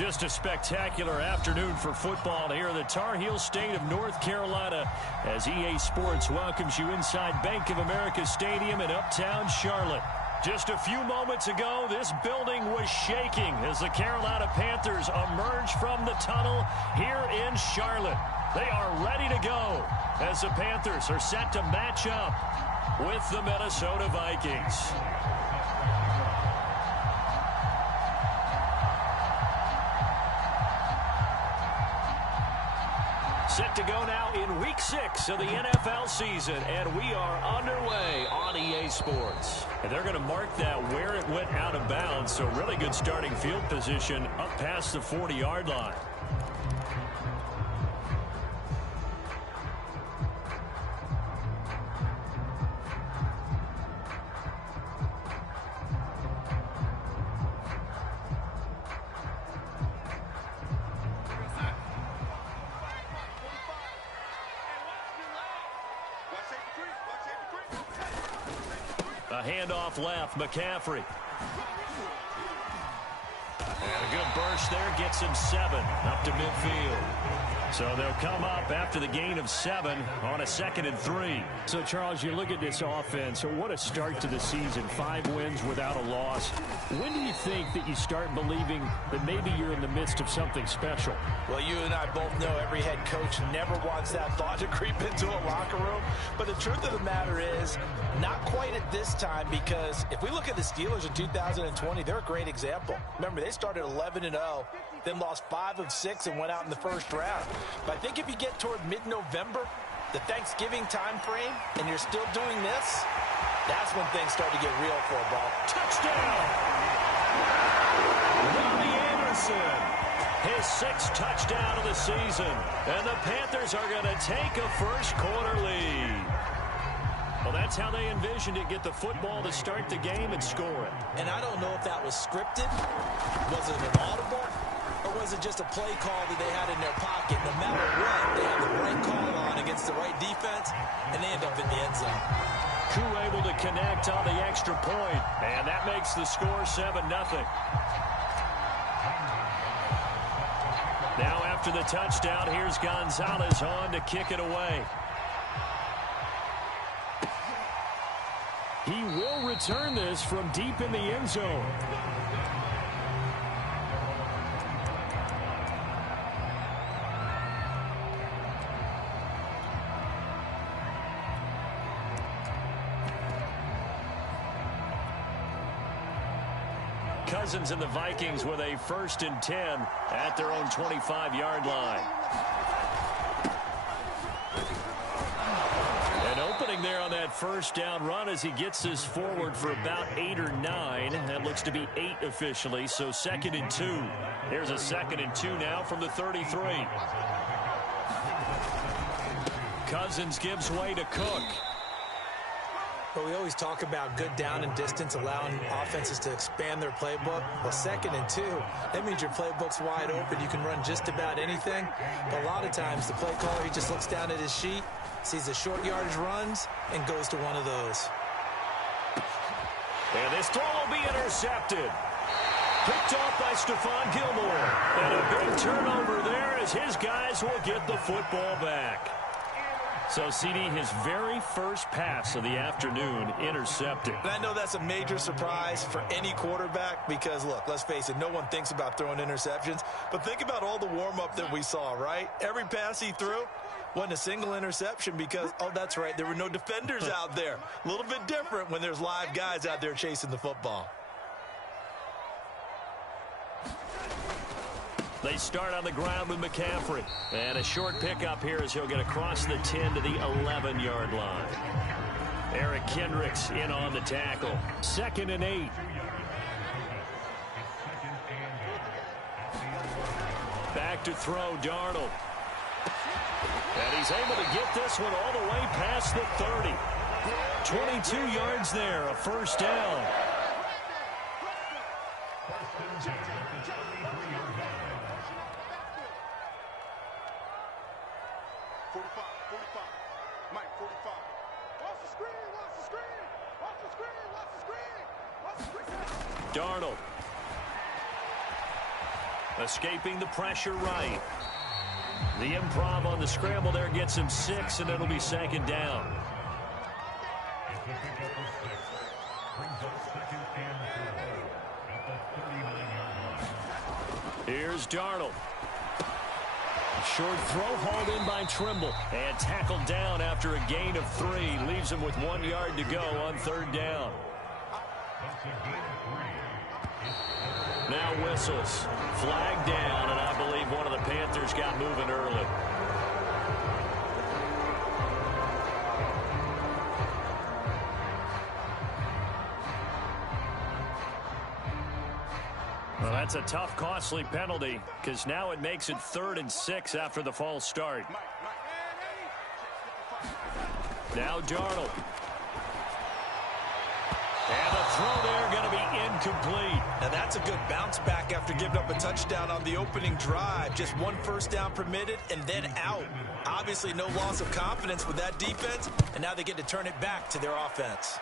Just a spectacular afternoon for football here in the Tar Heel state of North Carolina as EA Sports welcomes you inside Bank of America Stadium in uptown Charlotte. Just a few moments ago, this building was shaking as the Carolina Panthers emerged from the tunnel here in Charlotte. They are ready to go as the Panthers are set to match up with the Minnesota Vikings. Set to go now in Week 6 of the NFL season, and we are underway on EA Sports. And they're going to mark that where it went out of bounds, so really good starting field position up past the 40-yard line. A handoff left, McCaffrey. And a good burst there, gets him 7 up to midfield. So they'll come up after the gain of 7 on a 2nd and 3. So, Charles, you look at this offense, so what a start to the season. 5 wins without a loss. When do you think that you start believing that maybe you're in the midst of something special? Well, you and I both know every head coach never wants that thought to creep into a locker room. But the truth of the matter is, not quite at this time, because if we look at the Steelers in 2020, they're a great example. Remember, they started 11-0, then lost 5 of 6 and went out in the first round. But I think if you get toward mid-November, the Thanksgiving time frame, and you're still doing this, that's when things start to get real for a ball. Touchdown! Robbie Anderson, his 6th touchdown of the season. And the Panthers are going to take a first-quarter lead. Well, that's how they envisioned it, get the football to start the game and score it. And I don't know if that was scripted. Was it an audible? Or was it just a play call that they had in their pocket? No matter what, they have the right call on against the right defense, and they end up in the end zone. Koo able to connect on the extra point, and that makes the score 7-0. Now after the touchdown, here's Gonzalez on to kick it away. He will return this from deep in the end zone. Cousins and the Vikings with a 1st and 10 at their own 25-yard line. An opening there on that first down run as he gets this forward for about 8 or 9. That looks to be 8 officially, so 2nd and 2. There's a 2nd and 2 now from the 33. Cousins gives way to Cook. But we always talk about good down and distance, allowing offenses to expand their playbook. Well, 2nd and 2, that means your playbook's wide open. You can run just about anything. But a lot of times, the play caller, he just looks down at his sheet, sees the short yardage runs, and goes to one of those. And this throw will be intercepted. Picked off by Stephon Gilmore. And a big turnover there as his guys will get the football back. So, CD, his very first pass of the afternoon intercepted. And I know that's a major surprise for any quarterback because, look, let's face it, no one thinks about throwing interceptions. But think about all the warm-up that we saw, right? Every pass he threw wasn't a single interception because, oh, that's right, there were no defenders out there. A little bit different when there's live guys out there chasing the football. They start on the ground with McCaffrey. And a short pickup here as he'll get across the 10 to the 11-yard line. Eric Kendricks in on the tackle. 2nd and 8. Back to throw, Darnold. And he's able to get this one all the way past the 30. 22 yards there, a 1st down. Darnold. Escaping the pressure right. The improv on the scramble there gets him 6, and it'll be 2nd down. Here's Darnold. Short throw hauled in by Trimble and tackled down after a gain of 3. Leaves him with 1 yard to go on 3rd down. Now whistles. Flag down, and I believe one of the Panthers got moving early. Well, that's a tough, costly penalty because now it makes it 3rd and 6 after the false start. Now Darnold. And the throw there going to be incomplete. Now that's a good bounce back after giving up a touchdown on the opening drive. Just 1 first down permitted and then out. Obviously no loss of confidence with that defense, and now they get to turn it back to their offense.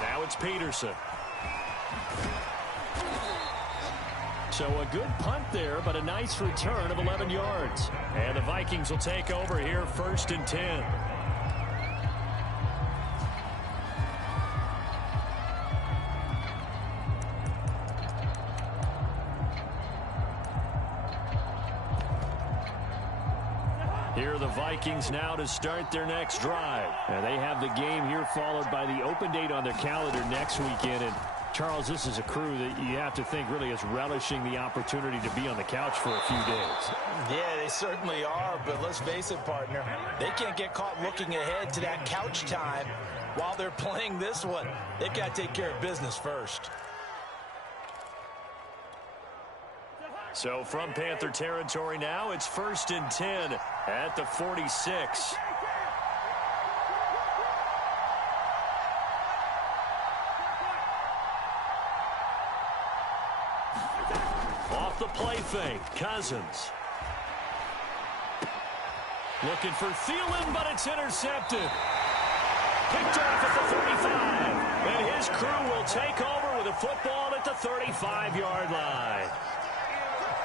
Now it's Peterson. So a good punt there, but a nice return of 11 yards. And the Vikings will take over here 1st and 10. Here are the Vikings now to start their next drive. And they have the game here followed by the open date on their calendar next weekend. And Charles, this is a crew that you have to think really is relishing the opportunity to be on the couch for a few days. Yeah, they certainly are, but let's face it, partner. They can't get caught looking ahead to that couch time while they're playing this one. They've got to take care of business first. So from Panther territory now, it's 1st and 10 at the 46. Off the play fake, Cousins. Looking for Thielen, but it's intercepted. Picked off at the 35. And his crew will take over with a football at the 35-yard line.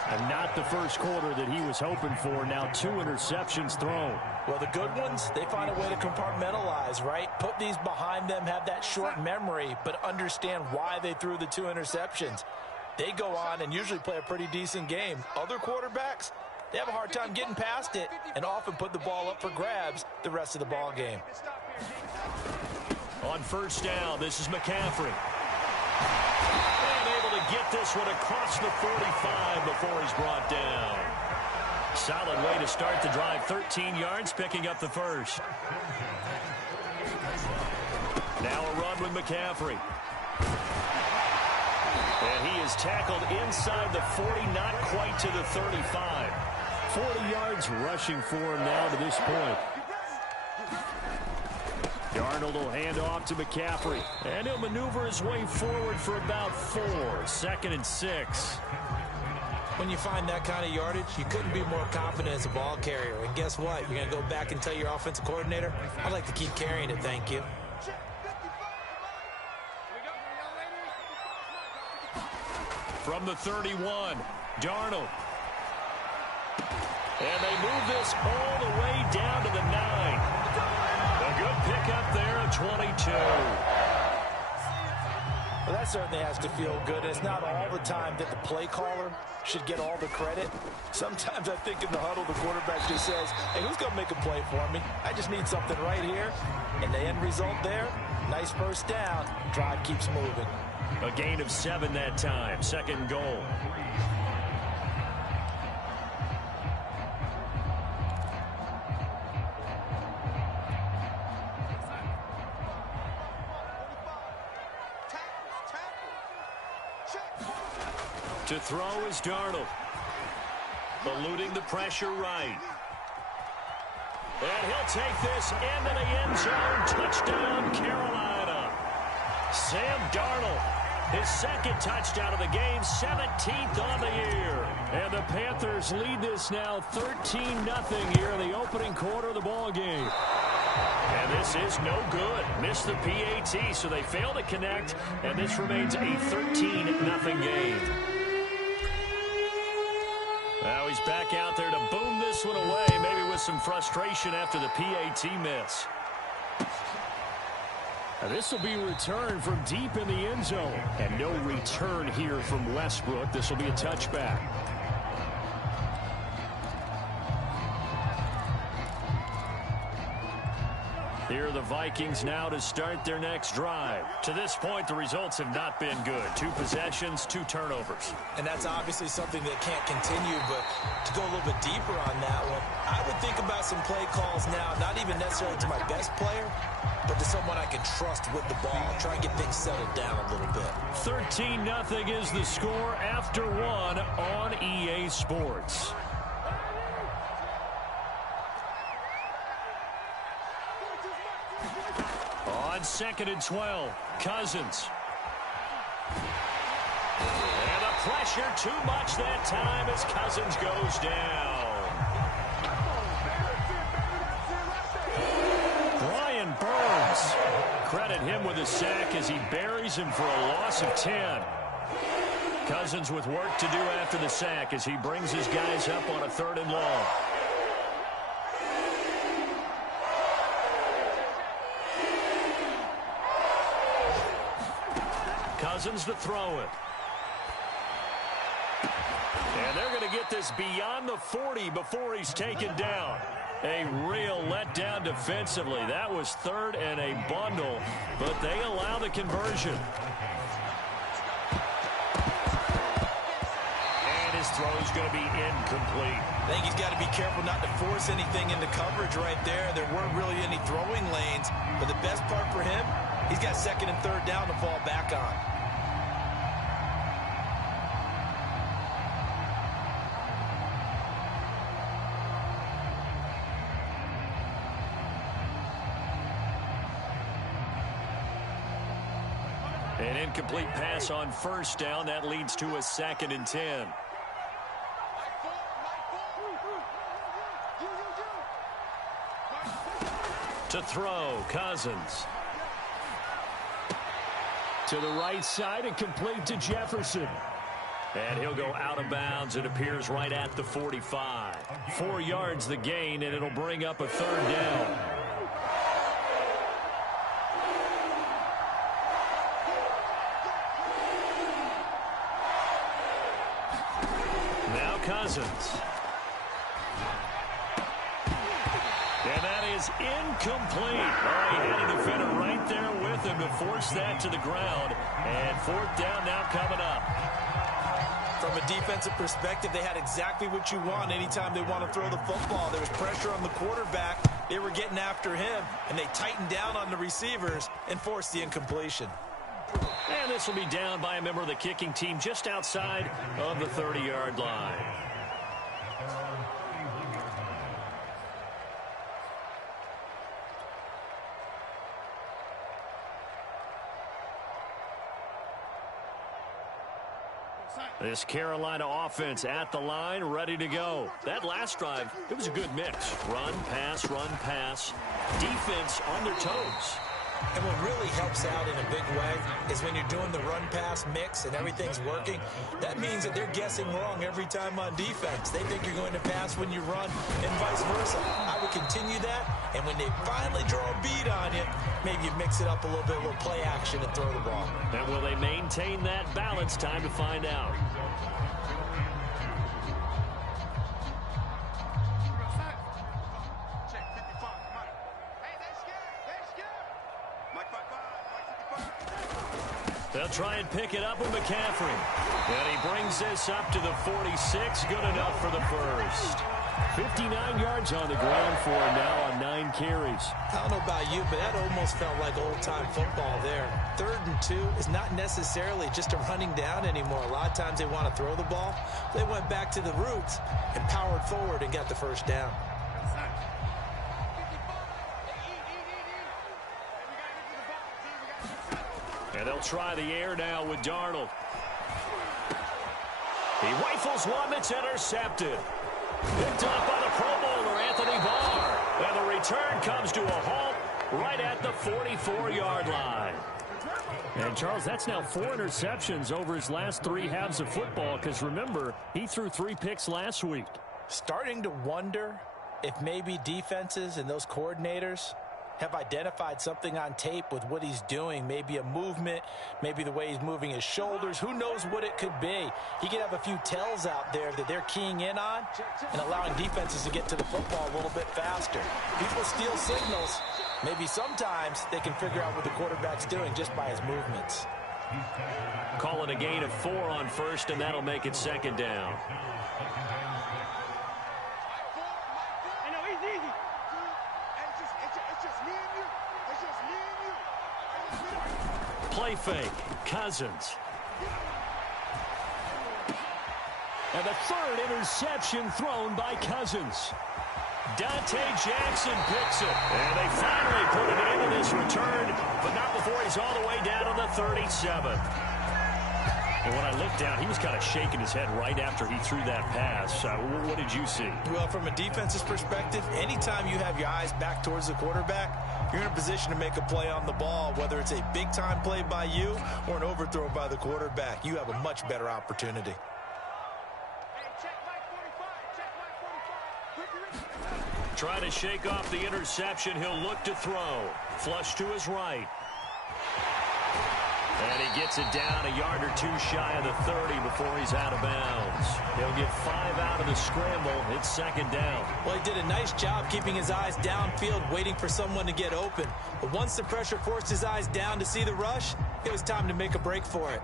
And not the first quarter that he was hoping for. Now 2 interceptions thrown. Well, the good ones, they find a way to compartmentalize, right? Put these behind them, have that short memory, but understand why they threw the 2 interceptions. They go on and usually play a pretty decent game. Other quarterbacks, they have a hard time getting past it and often put the ball up for grabs the rest of the ball game. On 1st down, this is McCaffrey. And able to get this one across the 45 before he's brought down. Solid way to start the drive. 13 yards, picking up the first. Now a run with McCaffrey. And he is tackled inside the 40, not quite to the 35. 40 yards rushing for him now to this point. Darnold will hand off to McCaffrey. And he'll maneuver his way forward for about 4. 2nd and 6. When you find that kind of yardage, you couldn't be more confident as a ball carrier. And guess what? You're going to go back and tell your offensive coordinator, I'd like to keep carrying it, thank you. From the 31, Darnold. And they move this all the way down to the 9. A good pickup there at 22. Well, that certainly has to feel good. It's not all the time that the play caller should get all the credit. Sometimes I think in the huddle, the quarterback just says, hey, who's going to make a play for me? I just need something right here. And the end result there, nice first down. Drive keeps moving. A gain of 7 that time. 2nd goal. To throw is Darnold. Eluding the pressure right. And he'll take this into the end zone. Touchdown, Carolina. Sam Darnold, his 2nd touchdown of the game, 17th on the year. And the Panthers lead this now 13-0 here in the opening quarter of the ball game. And this is no good. Missed the PAT, so they fail to connect, and this remains a 13-0 game. Now he's back out there to boom this one away, maybe with some frustration after the PAT miss. Now this will be returned from deep in the end zone. And no return here from Westbrook. This will be a touchback. Here are the Vikings now to start their next drive. To this point, the results have not been good. 2 possessions, 2 turnovers. And that's obviously something that can't continue, but to go a little bit deeper on that one, I would think about some play calls now, not even necessarily to my best player, but to someone I can trust with the ball. Try and get things settled down a little bit. 13-0 is the score after 1 on EA Sports. On 2nd and 12, Cousins. And the pressure too much that time as Cousins goes down. Brian Burns. Credit him with a sack as he buries him for a loss of 10. Cousins with work to do after the sack as he brings his guys up on a 3rd and long. Cousins to throw it. And they're going to get this beyond the 40 before he's taken down. A real letdown defensively. That was 3rd and a bundle, but they allow the conversion. And his throw is going to be incomplete. I think he's got to be careful not to force anything into coverage right there. There weren't really any throwing lanes, but the best part for him, he's got 2nd and 3rd down to fall back on. An incomplete pass on 1st down. That leads to a 2nd and 10. To throw, Cousins. To the right side and complete to Jefferson. And he'll go out of bounds. It appears right at the 45. 4 yards the gain, and it'll bring up a 3rd down. Now Cousins. And that is incomplete. Oh, he had a defender right there with him to force that to the ground. And 4th down now coming up. From a defensive perspective, they had exactly what you want anytime they want to throw the football. There was pressure on the quarterback. They were getting after him, and they tightened down on the receivers and forced the incompletion. And this will be down by a member of the kicking team just outside of the 30-yard line. This Carolina offense at the line, ready to go. That last drive, it was a good mix. Run, pass, defense on their toes. And what really helps out in a big way is when you're doing the run-pass mix and everything's working, that means that they're guessing wrong every time on defense. They think you're going to pass when you run and vice versa. I would continue that, and when they finally draw a bead on you, maybe you mix it up a little bit, a little play action and throw the ball. And will they maintain that balance? Time to find out. They'll try and pick it up with McCaffrey. And he brings this up to the 46. Good enough for the first. 59 yards on the ground for him now on 9 carries. I don't know about you, but that almost felt like old-time football there. 3rd and 2 is not necessarily just a running down anymore. A lot of times they want to throw the ball. They went back to the roots and powered forward and got the 1st down. And they'll try the air now with Darnold. He rifles one that's intercepted. Picked up by the Pro Bowler, Anthony Barr. And the return comes to a halt right at the 44-yard line. And, Charles, that's now 4 interceptions over his last 3 halves of football because, remember, he threw 3 picks last week. Starting to wonder if maybe defenses and those coordinators have identified something on tape with what he's doing. Maybe a movement, maybe the way he's moving his shoulders. Who knows what it could be? He could have a few tells out there that they're keying in on and allowing defenses to get to the football a little bit faster. People steal signals. Maybe sometimes they can figure out what the quarterback's doing just by his movements. Call it a gain of 4 on first, and that'll make it 2nd down. Play fake. Cousins. And the 3rd interception thrown by Cousins. Dante Jackson picks it. And they finally put it into this return, but not before he's all the way down to the 37. And when I looked down, he was kind of shaking his head right after he threw that pass. What did you see? Well, from a defense's perspective, anytime you have your eyes back towards the quarterback, you're in a position to make a play on the ball, whether it's a big-time play by you or an overthrow by the quarterback. You have a much better opportunity. Trying to shake off the interception. He'll look to throw. Flush to his right. And he gets it down a yard or 2 shy of the 30 before he's out of bounds. He'll get 5 out of the scramble. It's 2nd down. Well, he did a nice job keeping his eyes downfield, waiting for someone to get open. But once the pressure forced his eyes down to see the rush, it was time to make a break for it.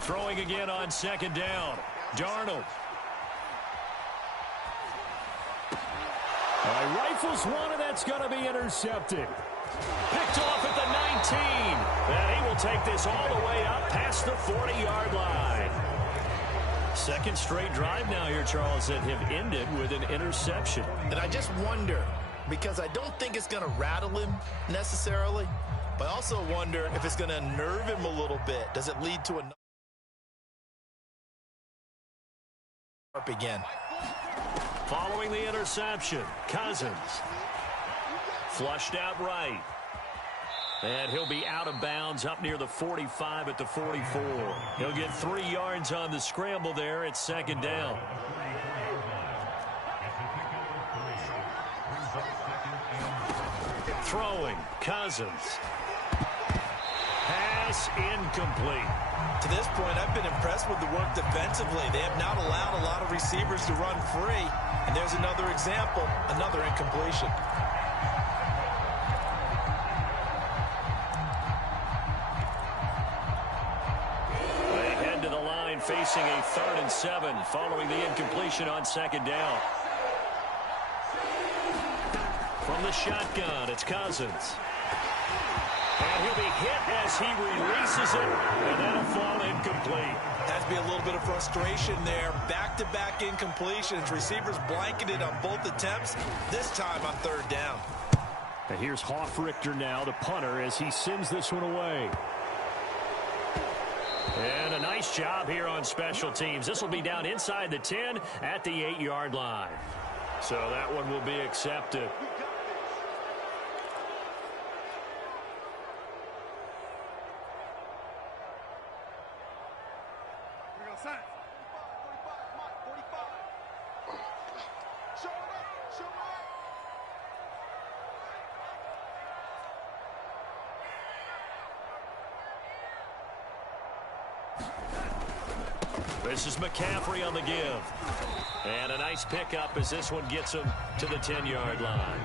Throwing again on 2nd down. Darnold. Rifles one, and that's going to be intercepted. Picked off at the 19. And he will take this all the way up past the 40-yard line. 2nd straight drive now here, Charles, that have ended with an interception. And I just wonder, because I don't think it's going to rattle him necessarily, but I also wonder if it's going to unnerve him a little bit. Does it lead to another? Again. Following the interception, Cousins. Flushed out right. And he'll be out of bounds up near the 45 at the 44. He'll get 3 yards on the scramble there. It's 2nd down. Throwing, Cousins. Pass incomplete. To this point, I've been impressed with the work defensively. They have not allowed a lot of receivers to run free. And there's another example, another incompletion. They head to the line facing a 3rd and 7 following the incompletion on 2nd down. From the shotgun, it's Cousins. And he'll be hit as he releases it, and that'll fall incomplete. Has to be a little bit of frustration there. Back-to-back incompletions. Receivers blanketed on both attempts, this time on 3rd down. And here's Hofrichter now, the punter, as he sends this one away. And a nice job here on special teams. This will be down inside the 10 at the 8-yard line. So that one will be accepted. This is McCaffrey on the give. And a nice pickup as this one gets him to the 10-yard line.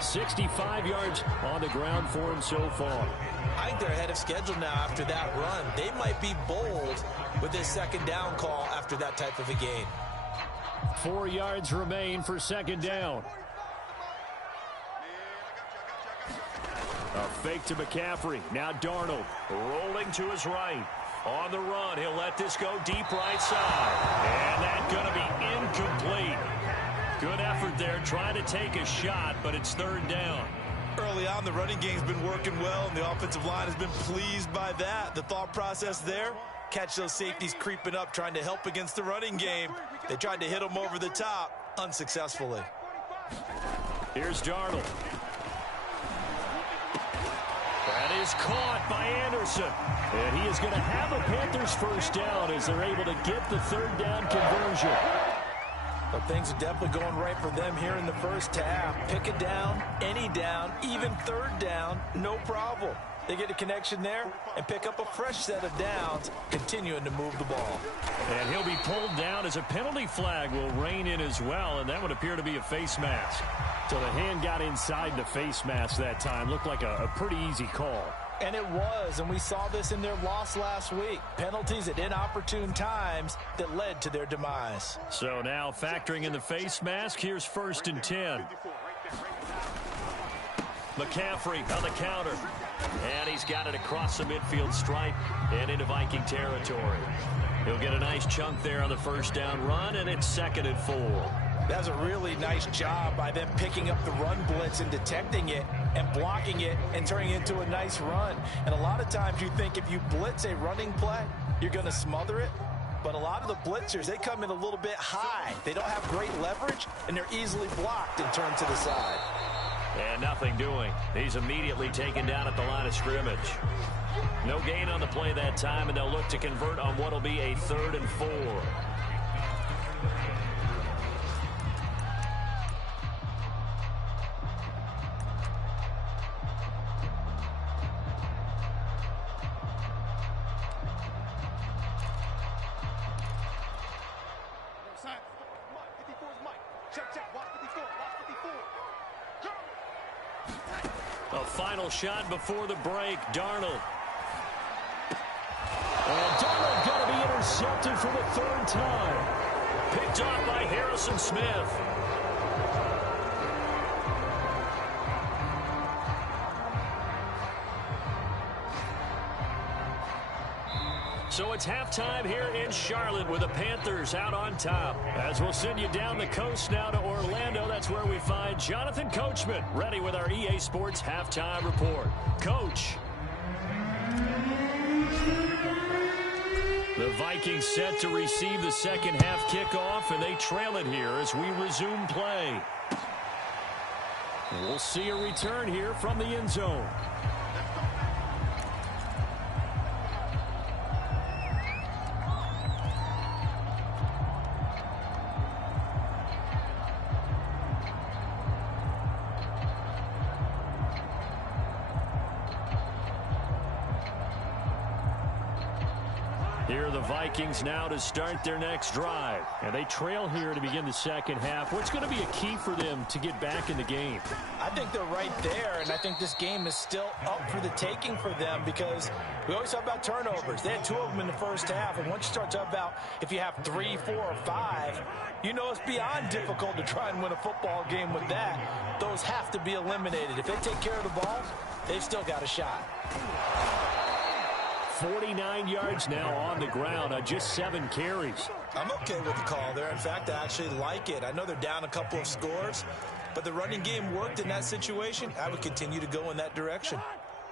65 yards on the ground for him so far. I think they're ahead of schedule now after that run. They might be bold with this 2nd down call after that type of a gain. 4 yards remain for 2nd down. A fake to McCaffrey. Now Darnold rolling to his right. On the run, he'll let this go deep right side. And that's going to be incomplete. Good effort there, trying to take a shot, but it's 3rd down. Early on, the running game's been working well, and the offensive line has been pleased by that. The thought process there, Catch those safeties creeping up, trying to help against the running game. They tried to hit him over the top, unsuccessfully. Here's Darnold. That is caught by Anderson. And he is going to have a Panthers first down as they're able to get the third down conversion. But things are definitely going right for them here in the first half. Pick a down, any down, even third down, no problem. They get a connection there and pick up a fresh set of downs, continuing to move the ball. And he'll be pulled down as a penalty flag will rein in as well, and that would appear to be a face mask. So the hand got inside the face mask that time. Looked like a pretty easy call. And it was, and we saw this in their loss last week. Penalties at inopportune times that led to their demise. So now factoring in the face mask, here's 1st and 10. McCaffrey on the counter. And he's got it across the midfield stripe and into Viking territory. He'll get a nice chunk there on the first down run, and it's 2nd and 4. That was a really nice job by them picking up the run blitz and detecting it and blocking it and turning it into a nice run. And a lot of times you think if you blitz a running play, you're going to smother it. But a lot of the blitzers, they come in a little bit high. They don't have great leverage, and they're easily blocked and turned to the side. And nothing doing. He's immediately taken down at the line of scrimmage. No gain on the play that time, and they'll look to convert on what will be a 3rd and 4. A final shot before the break, Darnold. And Darnold going to be intercepted for the 3rd time. Picked off by Harrison Smith. So it's halftime here in Charlotte with the Panthers out on top. As we'll send you down the coast now to Orlando, that's where we find Jonathan Coachman ready with our EA Sports halftime report. Coach. The Vikings set to receive the second half kickoff, and they trail it here as we resume play. We'll see a return here from the end zone. Here are the Vikings now to start their next drive. And they trail here to begin the second half. What's going to be a key for them to get back in the game? I think they're right there, and I think this game is still up for the taking for them because we always talk about turnovers. They had 2 of them in the first half, and once you start talking about if you have 3, 4, or 5, you know it's beyond difficult to try and win a football game with that. Those have to be eliminated. If they take care of the ball, they've still got a shot. 49 yards now on the ground on just 7 carries. I'm okay with the call there. In fact, I actually like it. I know they're down a couple of scores, but the running game worked in that situation. I would continue to go in that direction.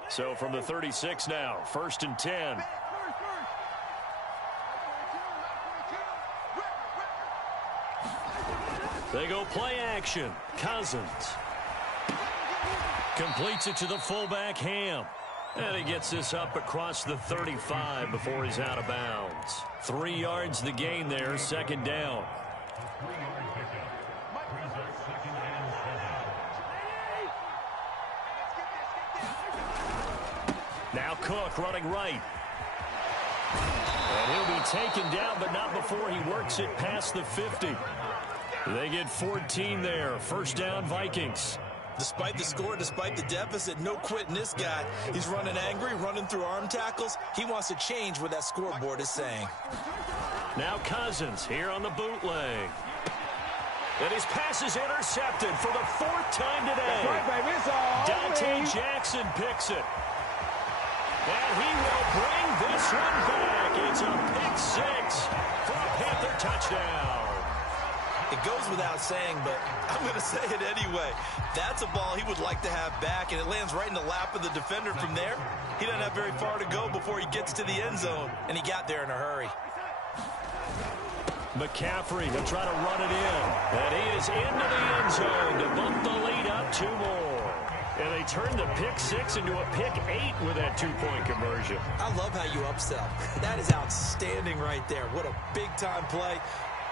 So from the 36 now, 1st and 10. They go play action. Cousins completes it to the fullback, Ham. And he gets this up across the 35 before he's out of bounds. 3 yards the gain there, 2nd down. Now Cook running right. And he'll be taken down, but not before he works it past the 50. They get 14 there. 1st down, Vikings. Despite the score, despite the deficit, no quitting this guy. He's running angry, running through arm tackles. He wants to change what that scoreboard is saying. Now Cousins here on the bootleg. And his pass is intercepted for the 4th time today. Dante Jackson picks it. And he will bring this one back. It's a pick 6 for a Panther touchdown. It goes without saying, but I'm going to say it anyway. That's a ball he would like to have back, and it lands right in the lap of the defender. From there, he doesn't have very far to go before he gets to the end zone, and he got there in a hurry. McCaffrey will try to run it in, and he is into the end zone to bump the lead up 2 more. And they turned the pick 6 into a pick 8 with that 2-point conversion. I love how you upsell. That is outstanding right there. What a big-time play.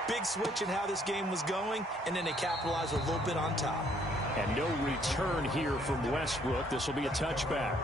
Big switch in how this game was going, and then they capitalized a little bit on top. And no return here from Westbrook. This will be a touchback.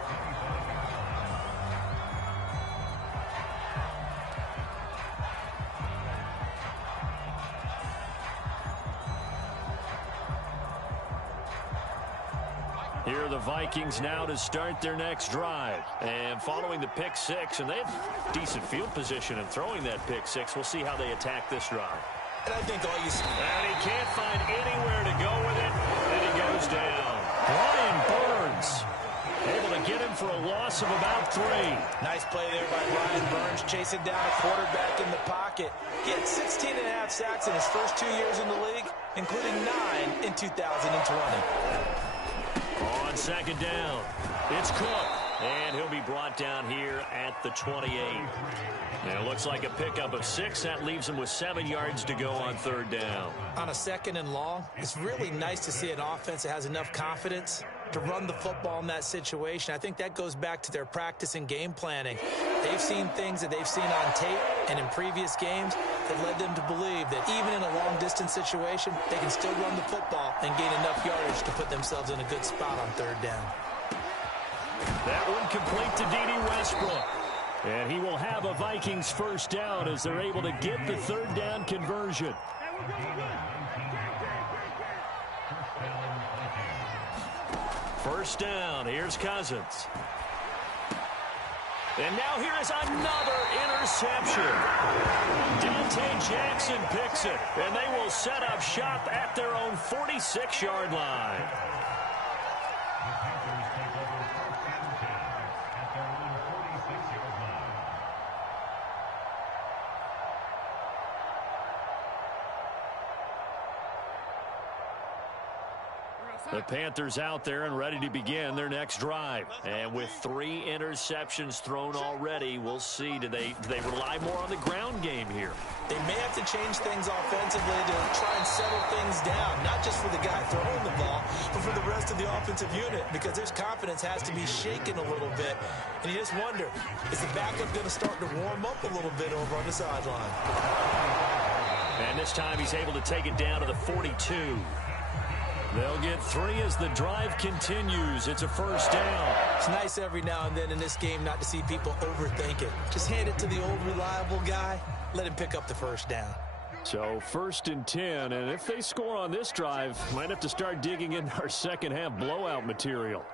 Here are the Vikings now to start their next drive. And following the pick 6, and they have decent field position in throwing that pick 6. We'll see how they attack this drive. And I think all you see. And he can't find anywhere to go with it, and he goes down. Brian Burns able to get him for a loss of about 3. Nice play there by Brian Burns, chasing down a quarterback in the pocket. He had 16.5 sacks in his first 2 years in the league, including 9 in 2020. On second down, it's Cook, and he'll be brought down here at the 28. And it looks like a pickup of 6. That leaves him with 7 yards to go on third down. On a 2nd and long, it's really nice to see an offense that has enough confidence to run the football in that situation. I think that goes back to their practice and game planning. They've seen things that they've seen on tape and in previous games that led them to believe that even in a long-distance situation, they can still run the football and gain enough yardage to put themselves in a good spot on third down. That one complete to D.D. Westbrook. And he will have a Vikings first down as they're able to get the third down conversion. First down, here's Cousins. And now here is another interception. Dante Jackson picks it, and they will set up shop at their own 46-yard line. The Panthers out there and ready to begin their next drive. And with 3 interceptions thrown already, we'll see. Do they rely more on the ground game here? They may have to change things offensively to try and settle things down, not just for the guy throwing the ball, but for the rest of the offensive unit, because their confidence has to be shaken a little bit. And you just wonder, is the backup going to start to warm up a little bit over on the sideline? And this time he's able to take it down to the 42. They'll get 3 as the drive continues. It's a first down. It's nice every now and then in this game not to see people overthink it. Just hand it to the old reliable guy. Let him pick up the first down. So 1st and 10, and if they score on this drive, might have to start digging in our second half blowout material.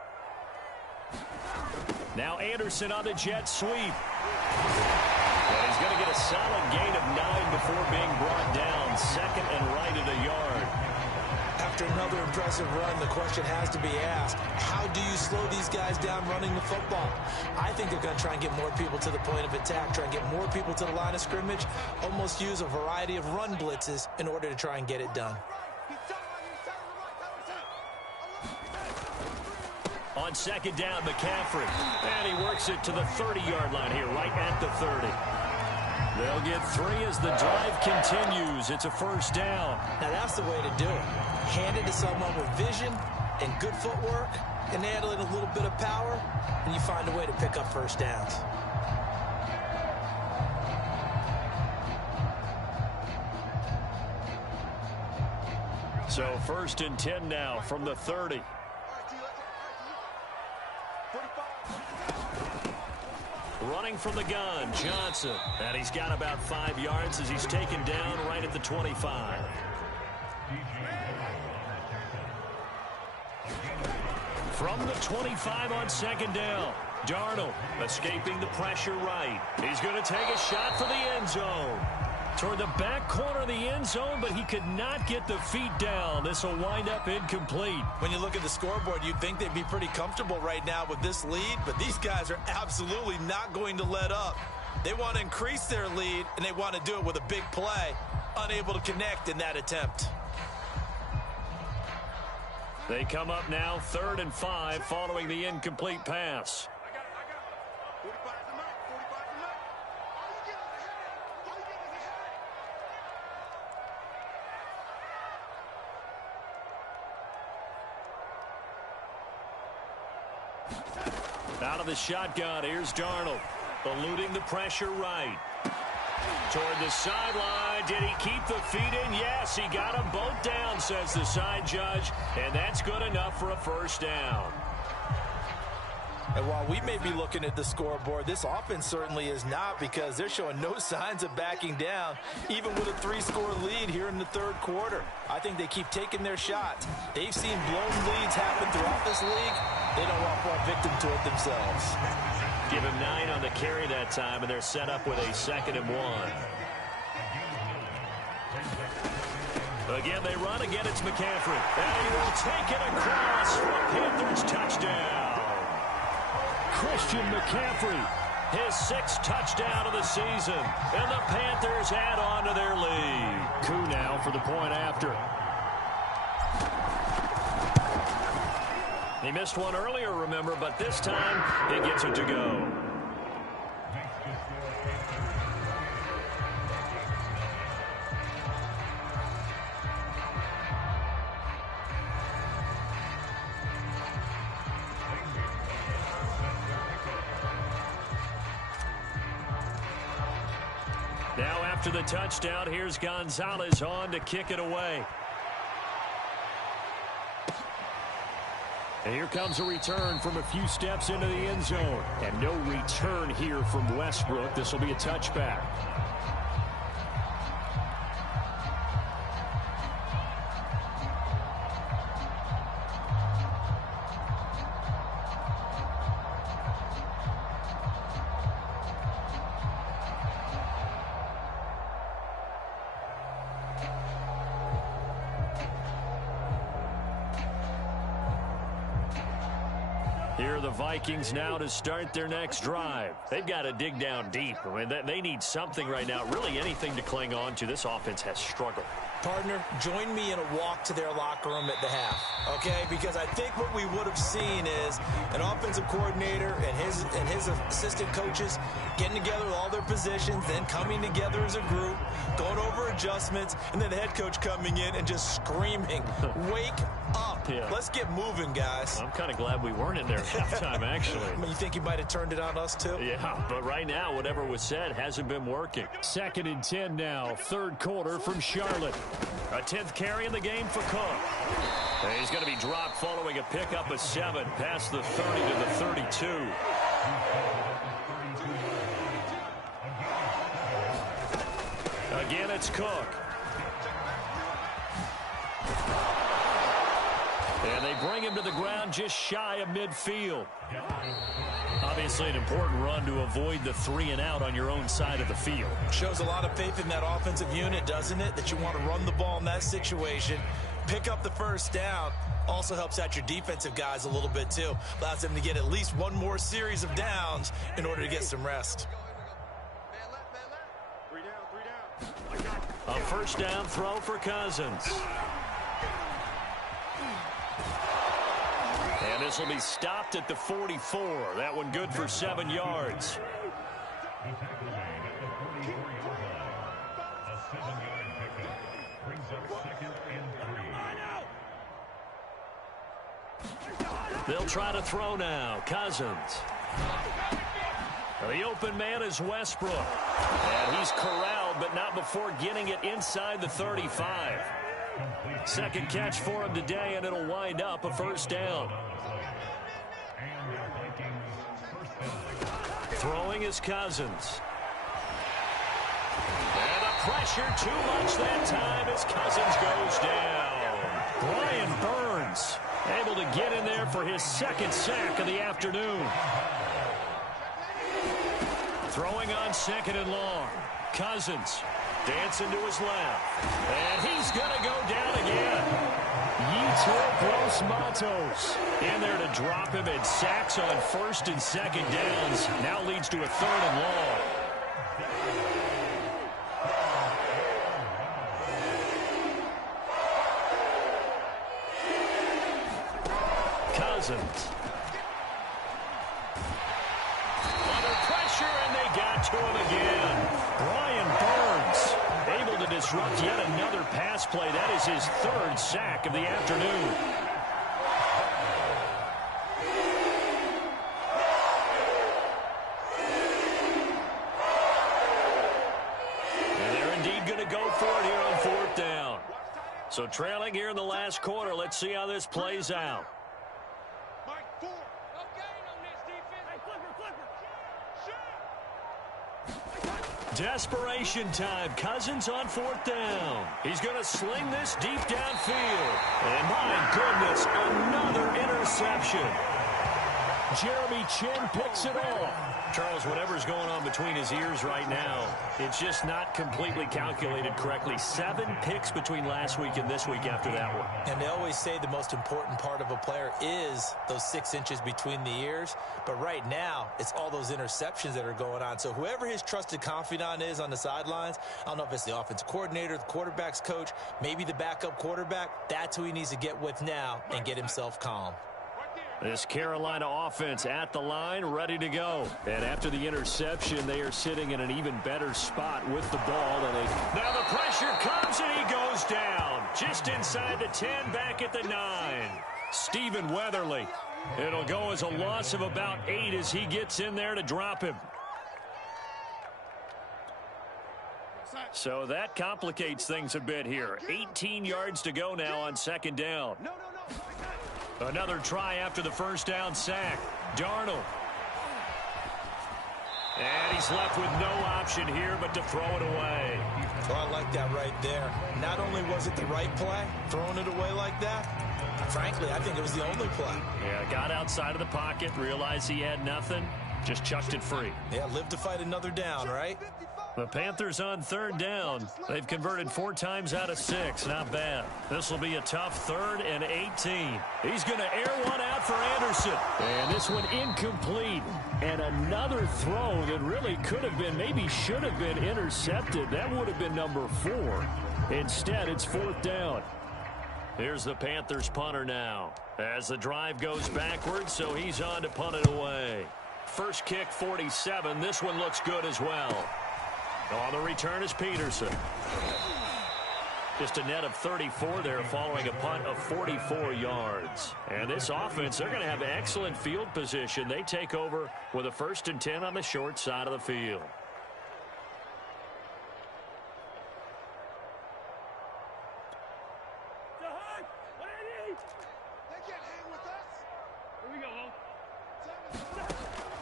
Now Anderson on the jet sweep. And he's going to get a solid gain of 9 before being brought down. 2nd and right at a yard. After another impressive run, the question has to be asked, how do you slow these guys down running the football? I think they're going to try and get more people to the point of attack, try and get more people to the line of scrimmage, almost use a variety of run blitzes in order to try and get it done. On second down, McCaffrey. And he works it to the 30-yard line here, right at the 30. They'll get 3 as the drive continues. It's a first down. Now that's the way to do it. Hand it to someone with vision and good footwork, and handle it a little bit of power, and you find a way to pick up first downs. So 1st and 10 now from the 30. Running from the gun, Johnson. And he's got about 5 yards as he's taken down right at the 25. From the 25 on second down, Darnold escaping the pressure right. He's going to take a shot for the end zone. Toward the back corner of the end zone, but he could not get the feet down. This will wind up incomplete. When you look at the scoreboard, you'd think they'd be pretty comfortable right now with this lead, but these guys are absolutely not going to let up. They want to increase their lead, and they want to do it with a big play. unable to connect in that attempt. They come up now 3rd and 5 following the incomplete pass. Out of the shotgun, here's Darnold. Eluding the pressure right. Toward the sideline. Did he keep the feet in? Yes, he got them both down, says the side judge. And that's good enough for a first down. And while we may be looking at the scoreboard, this offense certainly is not, because they're showing no signs of backing down, even with a 3-score lead here in the 3rd quarter. I think they keep taking their shots. They've seen blown leads happen throughout this league. They don't want to fall victim to it themselves. Give him 9 on the carry that time, and they're set up with a 2nd and 1. Again, they run. Again, it's McCaffrey. And he will take it across for a Panthers touchdown. Christian McCaffrey, his 6th touchdown of the season. And the Panthers add on to their lead. Koo now for the point after. He missed one earlier, remember, but this time he gets it to go. Now after the touchdown, here's Gonzalez on to kick it away. And here comes a return from a few steps into the end zone. And no return here from Westbrook. This will be a touchback. Here are the Vikings now to start their next drive. They've got to dig down deep. I mean, they need something right now, really anything to cling on to. This offense has struggled. Partner, join me in a walk to their locker room at the half, okay? Because I think what we would have seen is an offensive coordinator and his assistant coaches getting together with all their positions, then coming together as a group, going over adjustments, and then the head coach coming in and just screaming, wake up. Yeah. Let's get moving, guys. I'm kind of glad we weren't in there at halftime, actually. I mean, you think he might have turned it on us, too? Yeah, but right now, whatever was said hasn't been working. 2nd and 10 now, 3rd quarter from Charlotte. A 10th carry in the game for Cook. And he's going to be dropped following a pickup of 7 past the 30 to the 32. Again, it's Cook. And they bring him to the ground just shy of midfield. Obviously an important run to avoid the 3 and out on your own side of the field. Shows a lot of faith in that offensive unit, doesn't it? That you want to run the ball in that situation, pick up the first down. Also helps out your defensive guys a little bit too. Allows them to get at least one more series of downs in order to get some rest. A first down throw for Cousins. And this will be stopped at the 44. That one good for 7 yards. They'll try to throw now. Cousins. The open man is Westbrook. And he's corralled, but not before getting it inside the 35. Second catch for him today, and it'll wind up a first down. Throwing is Cousins. And the pressure too much that time as Cousins goes down. Brian Burns able to get in there for his 2nd sack of the afternoon. Throwing on 2nd and long. Cousins dancing to his left. And he's going to go down again. Yetur Gross-Matos in there to drop him, and sacks on 1st and 2nd downs. Now leads to a 3rd and long. Cousins. Under pressure, and they got to him again. Brian Burns able to disrupt yet another pass play. That is his third sack of the afternoon. And they're indeed going to go for it here on fourth down. So trailing here in the last quarter. Let's see how this plays out. Desperation time. Cousins on fourth down. He's going to sling this deep downfield. And my goodness, another interception. Jeremy Chin picks it off. Charles, whatever's going on between his ears right now, it's just not completely calculated correctly. 7 picks between last week and this week after that one. And they always say the most important part of a player is those 6 inches between the ears. But right now, it's all those interceptions that are going on. So whoever his trusted confidant is on the sidelines, I don't know if it's the offensive coordinator, the quarterback's coach, maybe the backup quarterback, that's who he needs to get with now and get himself calm. This Carolina offense at the line, ready to go. And after the interception, they are sitting in an even better spot with the ball. Now the pressure comes, and he goes down. Just inside the 10, back at the 9. Stephen Weatherly. It'll go as a loss of about 8 as he gets in there to drop him. So that complicates things a bit here. 18 yards to go now on second down. Another try after the first down sack. Darnold. And he's left with no option here but to throw it away. Well, I like that right there. Not only was it the right play, throwing it away like that, frankly, I think it was the only play. Yeah, got outside of the pocket, realized he had nothing, just chucked it free. Yeah, live to fight another down, right? The Panthers on third down. They've converted 4 times out of 6. Not bad. This will be a tough 3rd and 18. He's going to air one out for Anderson. And this one incomplete. And another throw that really could have been, maybe should have been intercepted. That would have been number 4. Instead, it's 4th down. Here's the Panthers punter now. As the drive goes backwards, so he's on to punt it away. First kick, 47. This one looks good as well. On the return is Peterson. Just a net of 34 there following a punt of 44 yards. And this offense, they're going to have excellent field position. They take over with a 1st and 10 on the short side of the field.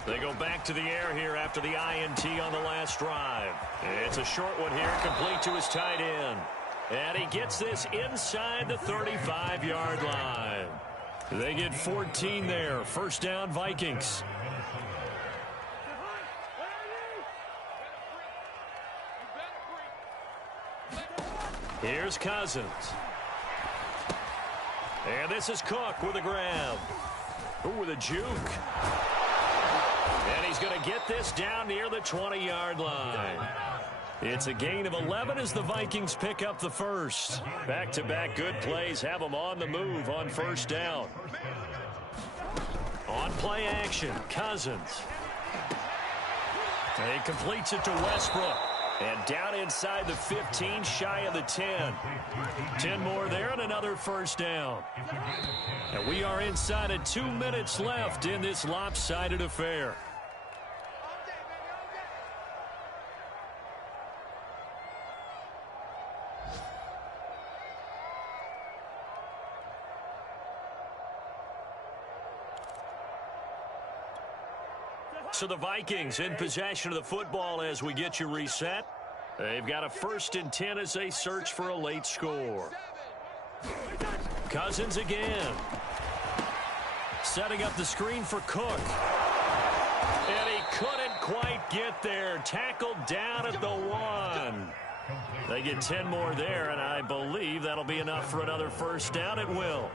They go back to the air here after the INT on the last drive. It's a short one here, complete to his tight end. And he gets this inside the 35-yard line. They get 14 there. 1st down, Vikings. Here's Cousins. And this is Cook with a grab. Ooh, with a juke. And he's going to get this down near the 20-yard line. It's a gain of 11 as the Vikings pick up the first. Back-to-back good plays have them on the move on 1st down. On play action, Cousins. He completes it to Westbrook. And down inside the 15, shy of the 10. 10 more there and another 1st down. And we are inside of 2 minutes left in this lopsided affair. So the Vikings in possession of the football as we get you reset. They've got a 1st and 10 as they search for a late score. Cousins again. Setting up the screen for Cook. And he couldn't quite get there. Tackled down at the 1. They get 10 more there, and I believe that'll be enough for another 1st down. It will.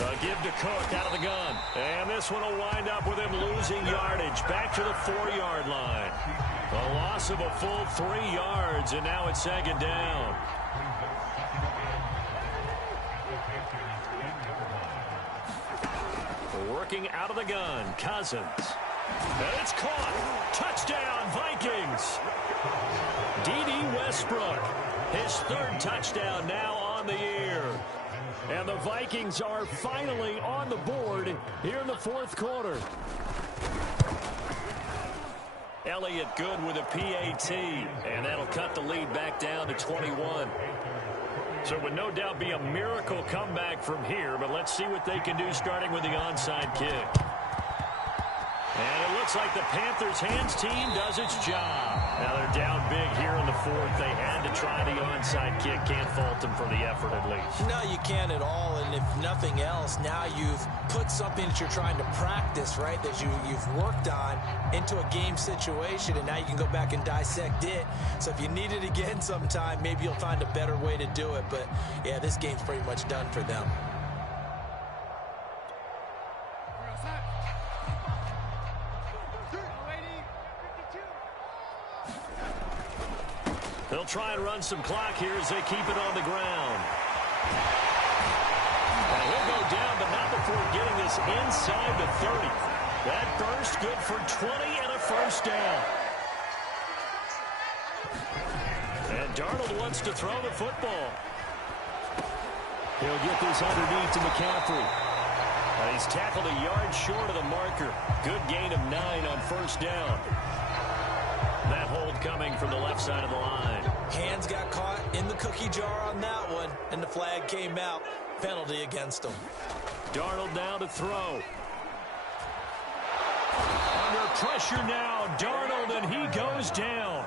A give to Cook out of the gun. And this one will wind up with him losing yardage. Back to the 4-yard line. A loss of a full 3 yards, and now it's 2nd down. Working out of the gun, Cousins. And it's caught. Touchdown, Vikings. D.D. Westbrook, his 3rd touchdown now on the year. And the Vikings are finally on the board here in the 4th quarter. Elliott good with a PAT, and that'll cut the lead back down to 21. So it would no doubt be a miracle comeback from here, but let's see what they can do starting with the onside kick. And it looks like the Panthers' hands team does its job. Now they're down big here in the 4th. They had to try the onside kick. Can't fault them for the effort at least. No, you can't at all. And if nothing else, now you've put something that you're trying to practice, right, that you've worked on into a game situation, and now you can go back and dissect it. So if you need it again sometime, maybe you'll find a better way to do it. But, yeah, this game's pretty much done for them. They'll try and run some clock here as they keep it on the ground. And he'll go down, but not before getting this inside the 30. That burst good for 20 and a 1st down. And Darnold wants to throw the football. He'll get this underneath to McCaffrey. He's tackled a yard short of the marker. Good gain of 9 on 1st down. That hold coming from the left side of the line. Hands got caught in the cookie jar on that one, and the flag came out. Penalty against him. Darnold now to throw. Under pressure now, Darnold, and he goes down.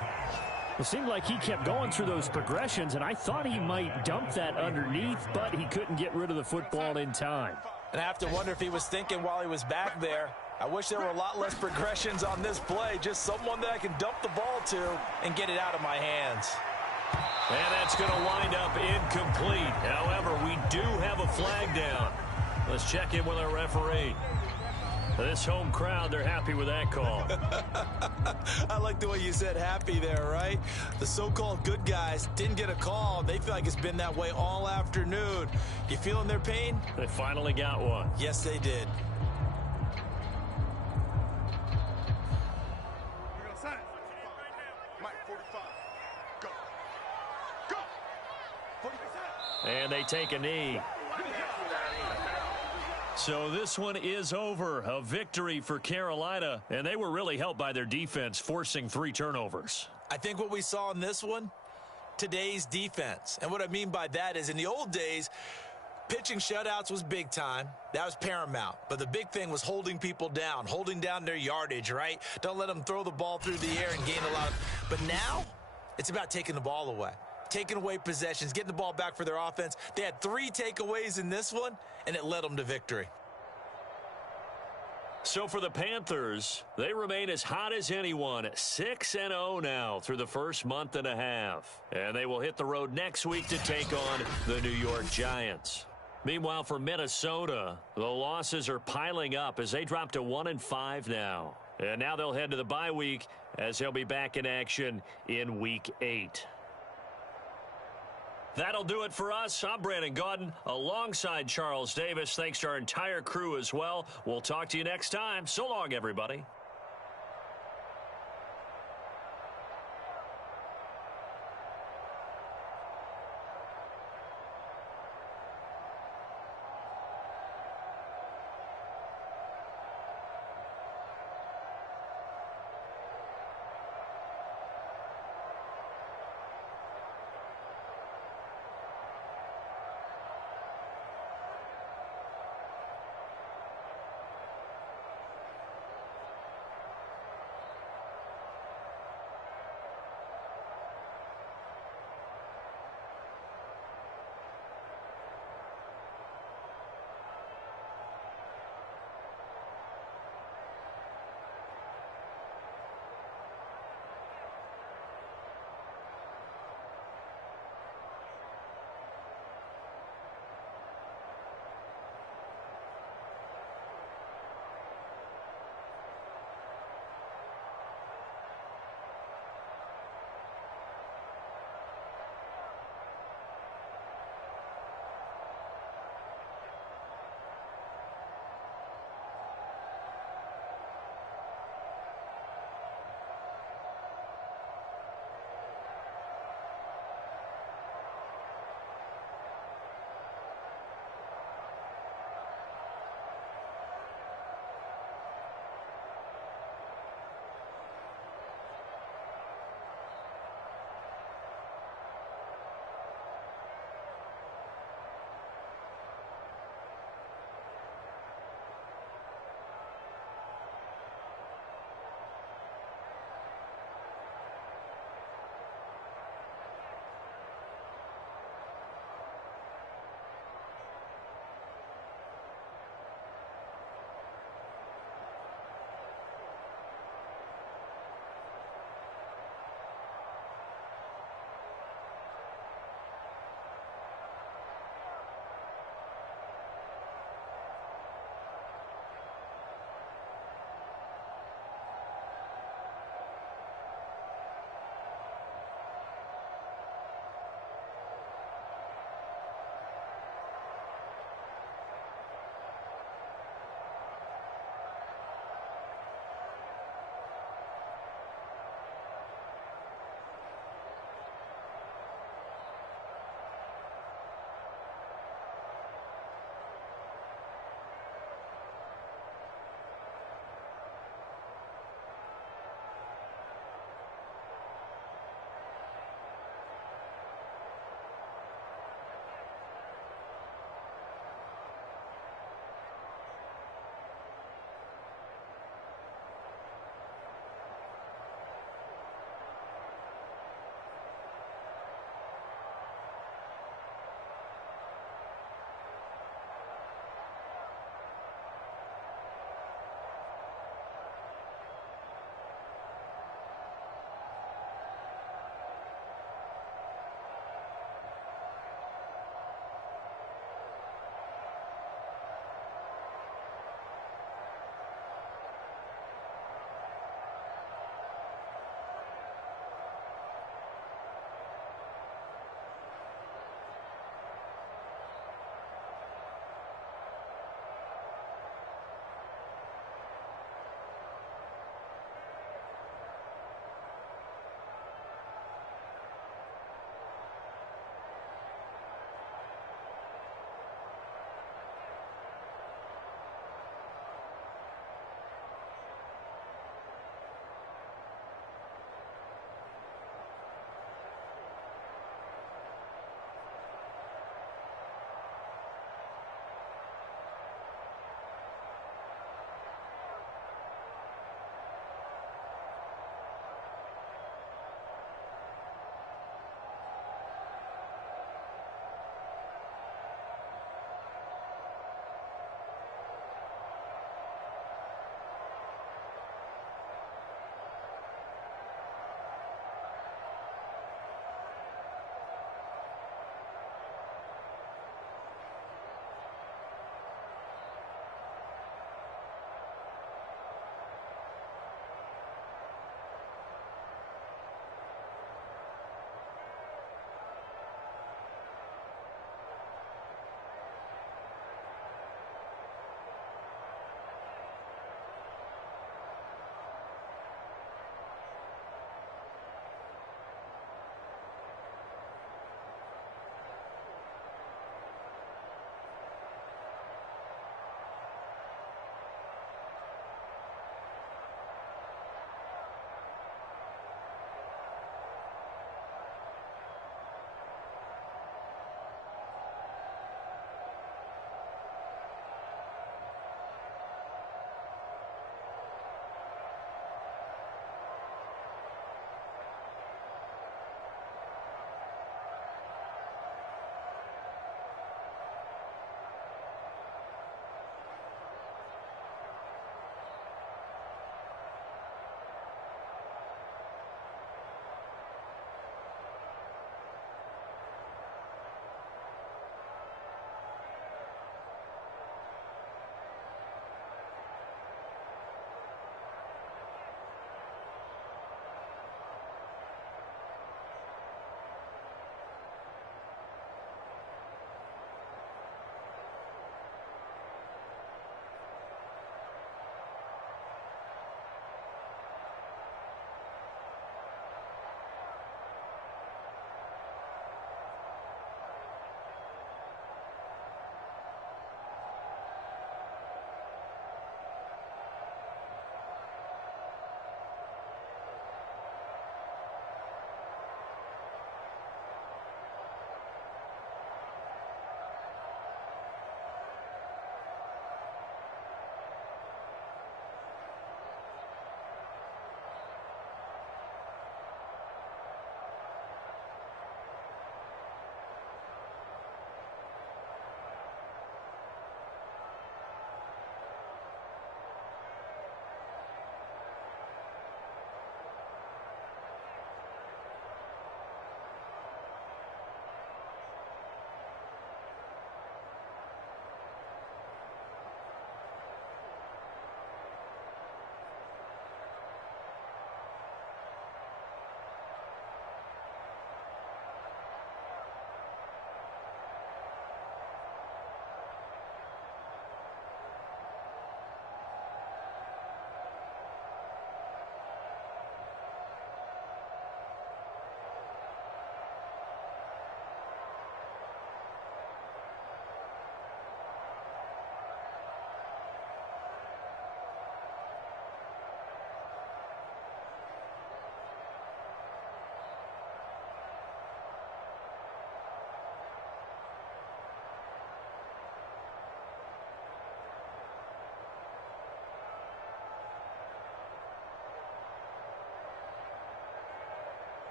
It seemed like he kept going through those progressions, and I thought he might dump that underneath, but he couldn't get rid of the football in time. And I have to wonder if he was thinking while he was back there, I wish there were a lot less progressions on this play. Just someone that I can dump the ball to and get it out of my hands. And that's going to wind up incomplete. However, we do have a flag down. Let's check in with our referee. This home crowd, they're happy with that call. I like the way you said happy there, right? The so-called good guys didn't get a call. They feel like it's been that way all afternoon. You feeling their pain? They finally got one. Yes, they did. And they take a knee. So this one is over. A victory for Carolina. And they were really helped by their defense, forcing 3 turnovers. I think what we saw in this one, today's defense. And what I mean by that is in the old days, pitching shutouts was big time. That was paramount. But the big thing was holding people down, holding down their yardage, right? Don't let them throw the ball through the air and gain a lot of. But now, it's about taking the ball away. Taking away possessions, getting the ball back for their offense. They had 3 takeaways in this one, and it led them to victory. So for the Panthers, they remain as hot as anyone, 6-0 now through the first month and a half. And they will hit the road next week to take on the New York Giants. Meanwhile, for Minnesota, the losses are piling up as they drop to 1-5 now. And now they'll head to the bye week as they'll be back in action in Week 8. That'll do it for us. I'm Brandon Gaudin alongside Charles Davis. Thanks to our entire crew as well. We'll talk to you next time. So long, everybody.